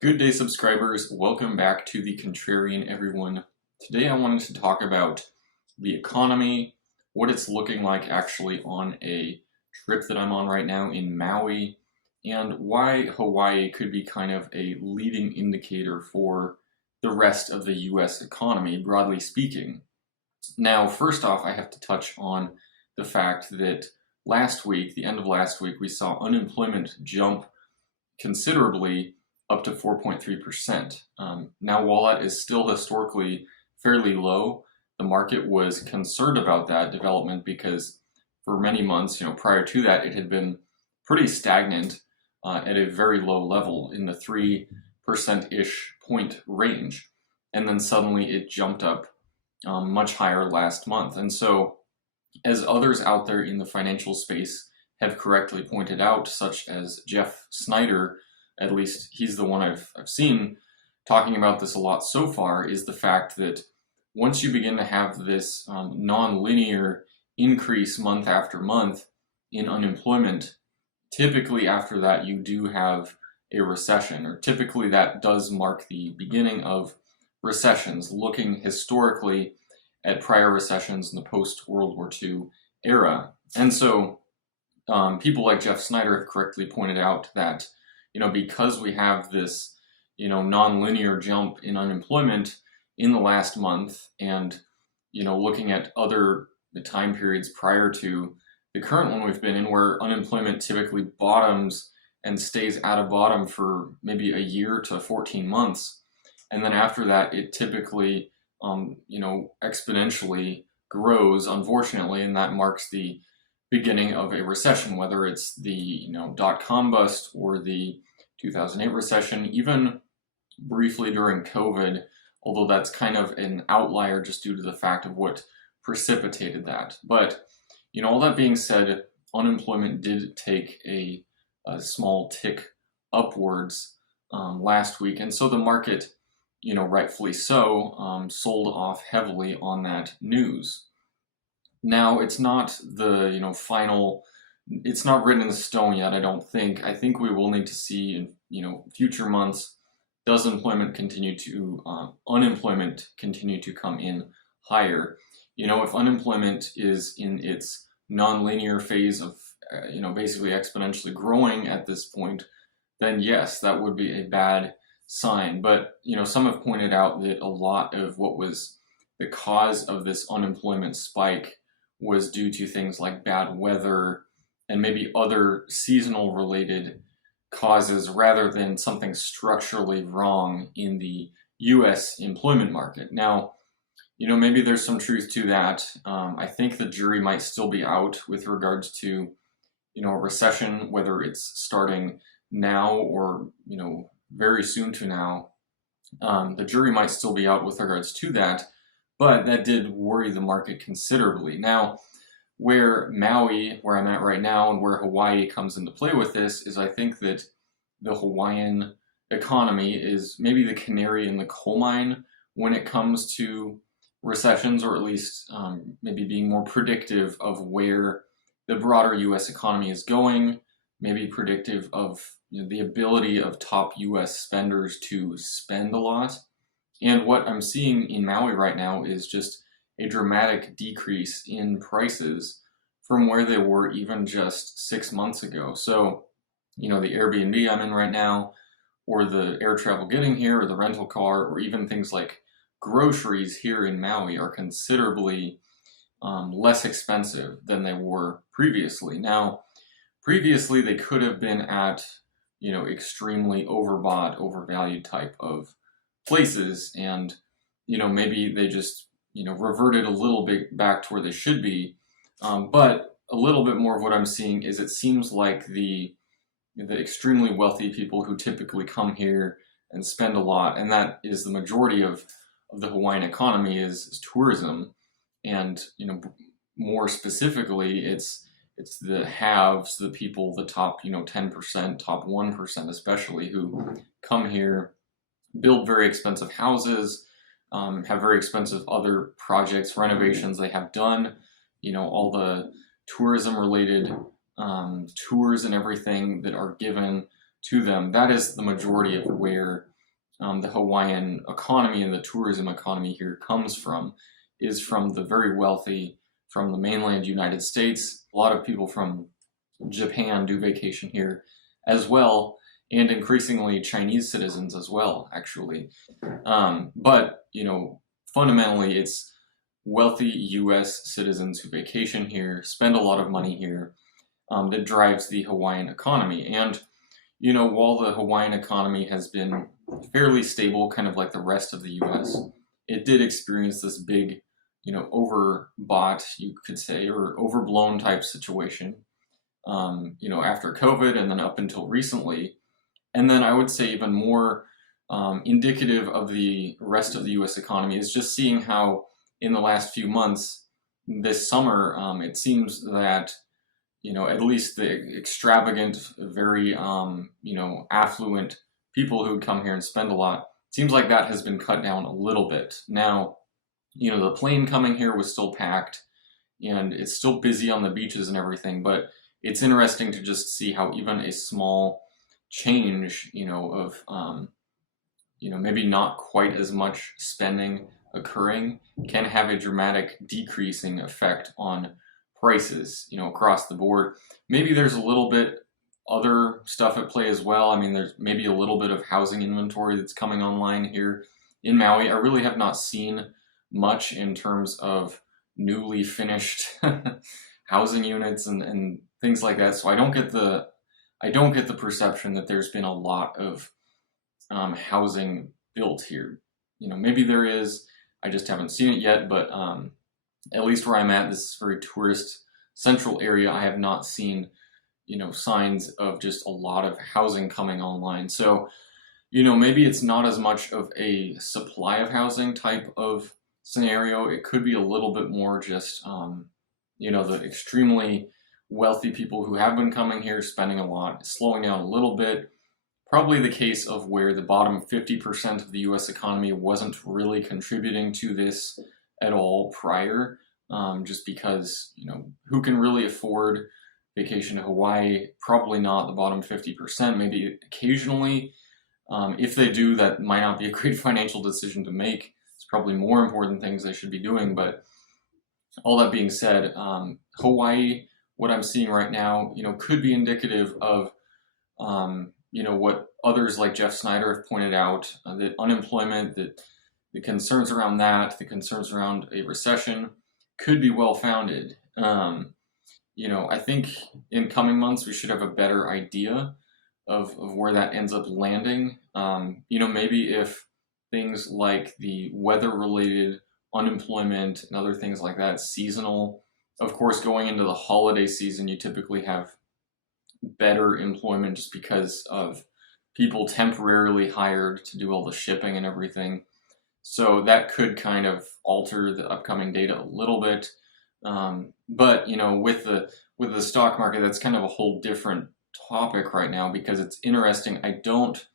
Good day, subscribers. Welcome back to the Contrarian, everyone. Today I wanted to talk about the economy, what it's looking like actually on a trip that I'm on right now in Maui, and why Hawaii could be kind of a leading indicator for the rest of the US economy, broadly speaking. Now, first off, I have to touch on the fact that last week, the end of last week, we saw unemployment jump considerably up to 4.3%. Now, while that is still historically fairly low, the market was concerned about that development because for many months, prior to that, it had been pretty stagnant at a very low level in the 3%-ish point range. And then suddenly it jumped up much higher last month. And so, as others out there in the financial space have correctly pointed out, such as Jeff Snyder, at least he's the one I've seen talking about this a lot so far, is the fact that once you begin to have this non-linear increase month after month in unemployment, typically after that you do have a recession, or typically that does mark the beginning of recessions, looking historically at prior recessions in the post-World War II era. And so people like Jeff Snyder have correctly pointed out that because we have this, non-linear jump in unemployment in the last month, and, looking at other time periods prior to the current one we've been in, where unemployment typically bottoms and stays at a bottom for maybe a year to 14 months. And then after that, it typically, exponentially grows, unfortunately, and that marks the beginning of a recession, whether it's the dot-com bust or the 2008 recession, even briefly during COVID, although that's kind of an outlier just due to the fact of what precipitated that. But all that being said, unemployment did take a small tick upwards last week, and so the market, rightfully so, sold off heavily on that news. Now, it's not the final, it's not written in stone yet, I don't think. I think we will need to see in future months, does unemployment continue to come in higher? If unemployment is in its nonlinear phase of basically exponentially growing at this point, then yes, that would be a bad sign. But some have pointed out that a lot of what was the cause of this unemployment spike was due to things like bad weather and maybe other seasonal related causes rather than something structurally wrong in the US employment market. Now, maybe there's some truth to that. I think the jury might still be out with regards to, a recession, whether it's starting now or, very soon to now. The jury might still be out with regards to that, but that did worry the market considerably. Now, where Maui, where I'm at right now, and where Hawaii comes into play with this is I think that the Hawaiian economy is maybe the canary in the coal mine when it comes to recessions, or at least maybe being more predictive of where the broader US economy is going, maybe predictive of the ability of top US spenders to spend a lot. And what I'm seeing in Maui right now is just a dramatic decrease in prices from where they were even just 6 months ago. So, the Airbnb I'm in right now, or the air travel getting here, or the rental car, or even things like groceries here in Maui are considerably less expensive than they were previously. Now, previously they could have been at, extremely overbought, overvalued type of places, and maybe they just reverted a little bit back to where they should be, but a little bit more of what I'm seeing is it seems like the extremely wealthy people who typically come here and spend a lot, and that is the majority of the Hawaiian economy is tourism, and more specifically it's the haves, the people, the top 10%, top 1% especially, who come here, build very expensive houses, have very expensive other projects, renovations they have done, all the tourism related tours and everything that are given to them. That is the majority of where the Hawaiian economy and the tourism economy here comes from, is from the very wealthy, from the mainland United States. A lot of people from Japan do vacation here as well, and increasingly Chinese citizens as well, actually. But, you know, fundamentally it's wealthy US citizens who vacation here, spend a lot of money here, that drives the Hawaiian economy. And, you know, while the Hawaiian economy has been fairly stable, kind of like the rest of the US, it did experience this big, you know, overbought, you could say, or overblown type situation, you know, after COVID and then up until recently. And then I would say even more indicative of the rest of the US economy is just seeing how in the last few months, this summer, it seems that, you know, at least the extravagant, very, you know, affluent people who come here and spend a lot, seems like that has been cut down a little bit. Now, you know, the plane coming here was still packed and it's still busy on the beaches and everything, but it's interesting to just see how even a small change, you know, of, you know, maybe not quite as much spending occurring can have a dramatic decreasing effect on prices, you know, across the board. Maybe there's a little bit other stuff at play as well. I mean, there's maybe a little bit of housing inventory that's coming online here in Maui. I really have not seen much in terms of newly finished housing units and things like that. So I don't get the perception that there's been a lot of housing built here. You know, maybe there is. I just haven't seen it yet, but at least where I'm at, this very tourist central area, I have not seen, you know, signs of just a lot of housing coming online. So, you know, maybe it's not as much of a supply of housing type of scenario. It could be a little bit more just, you know, the extremely wealthy people who have been coming here, spending a lot, slowing down a little bit. Probably the case of where the bottom 50% of the US economy wasn't really contributing to this at all prior, just because, you know, who can really afford vacation to Hawaii? Probably not the bottom 50%, maybe occasionally. If they do, that might not be a great financial decision to make. It's probably more important things they should be doing. But all that being said, Hawaii, what I'm seeing right now, you know, could be indicative of, you know, what others like Jeff Snyder have pointed out, that unemployment, that the concerns around that, the concerns around a recession could be well-founded. You know, I think in coming months, we should have a better idea of where that ends up landing. You know, maybe if things like the weather-related unemployment and other things like that, seasonal, of course, going into the holiday season, you typically have better employment just because of people temporarily hired to do all the shipping and everything. So that could kind of alter the upcoming data a little bit. But, you know, with the stock market, that's kind of a whole different topic right now because it's interesting. I don't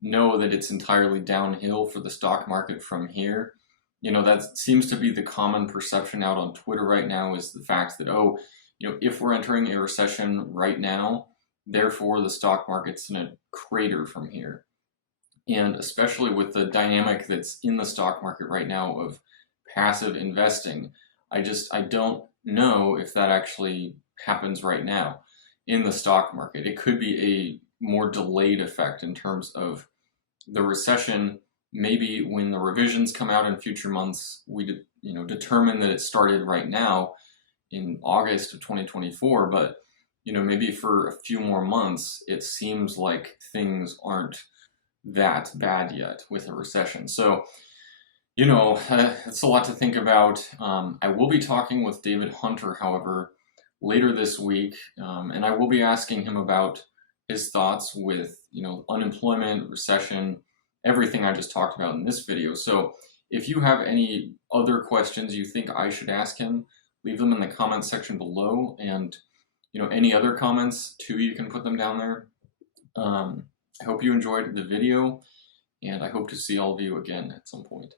know that it's entirely downhill for the stock market from here. You know, that seems to be the common perception out on Twitter right now, is the fact that, oh, you know, if we're entering a recession right now, therefore the stock market's in a crater from here. And especially with the dynamic that's in the stock market right now of passive investing, I don't know if that actually happens right now in the stock market. It could be a more delayed effect in terms of the recession. Maybe when the revisions come out in future months, we determine that it started right now in August of 2024, but you know, maybe for a few more months, it seems like things aren't that bad yet with a recession. So, you know, it's a lot to think about. I will be talking with David Hunter, however, later this week, and I will be asking him about his thoughts with, you know, unemployment, recession, everything I just talked about in this video. So if you have any other questions you think I should ask him, leave them in the comments section below, and you know, any other comments too, you can put them down there. I hope you enjoyed the video, and I hope to see all of you again at some point.